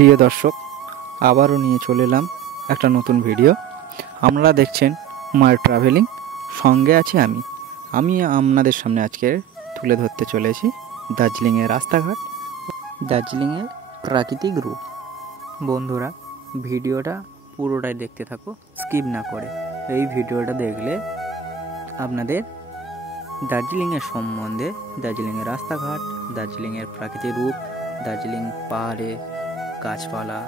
প্রিয় দর্শক, আবারও নিয়ে চলে এলাম একটা নতুন ভিডিও। আপনারা দেখছেন মায়ের ট্রাভেলিং, সঙ্গে আছি আমি আপনাদের সামনে আজকে তুলে ধরতে চলেছি দার্জিলিংয়ের রাস্তাঘাট, দার্জিলিংয়ের প্রাকৃতিক রূপ। বন্ধুরা, ভিডিওটা পুরোটাই দেখতে থাকো, স্কিপ না করে। এই ভিডিওটা দেখলে আপনাদের দার্জিলিংয়ের সম্বন্ধে, দার্জিলিংয়ের রাস্তাঘাট, দার্জিলিংয়ের প্রাকৃতিক রূপ, দার্জিলিং পাহাড়ে গাছপালা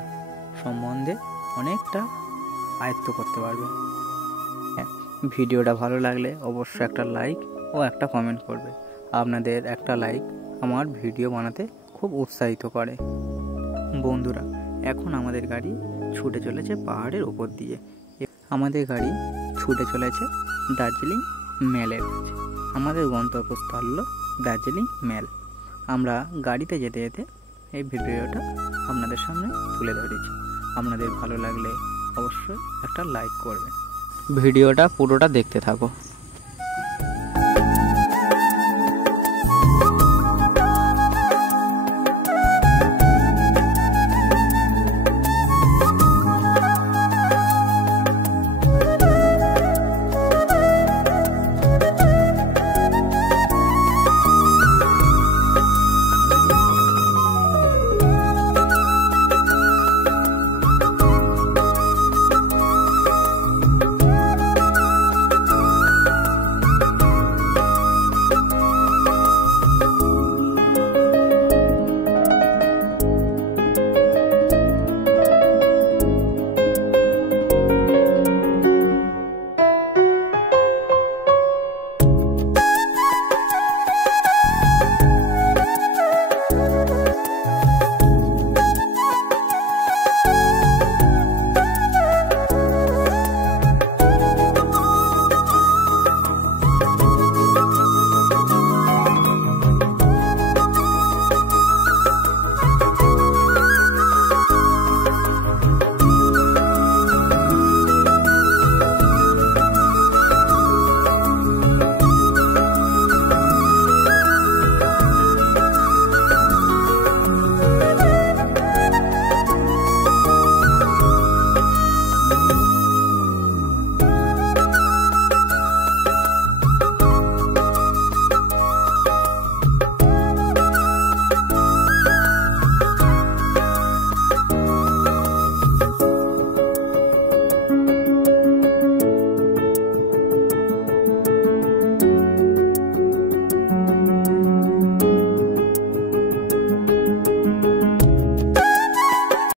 সম্বন্ধে অনেকটা আয়ত্ত করতে পারবে। ভিডিওটা ভালো লাগলে অবশ্যই একটা লাইক ও একটা কমেন্ট করবে। আপনাদের একটা লাইক আমার ভিডিও বানাতে খুব উৎসাহিত করে। বন্ধুরা, এখন আমাদের গাড়ি ছুটে চলেছে পাহাড়ের ওপর দিয়ে। আমাদের গাড়ি ছুটে চলেছে দার্জিলিং মেলের কাছে। আমাদের গন্তব্যস্থল হলো দার্জিলিং মেল। আমরা গাড়িতে যেতে যেতে এই ভিডিওটা আপনাদের সামনে তুলে ধরেছি। আপনাদের ভালো লাগলে অবশ্যই একটা লাইক করবেন। ভিডিওটা পুরোটা দেখতে থাকো।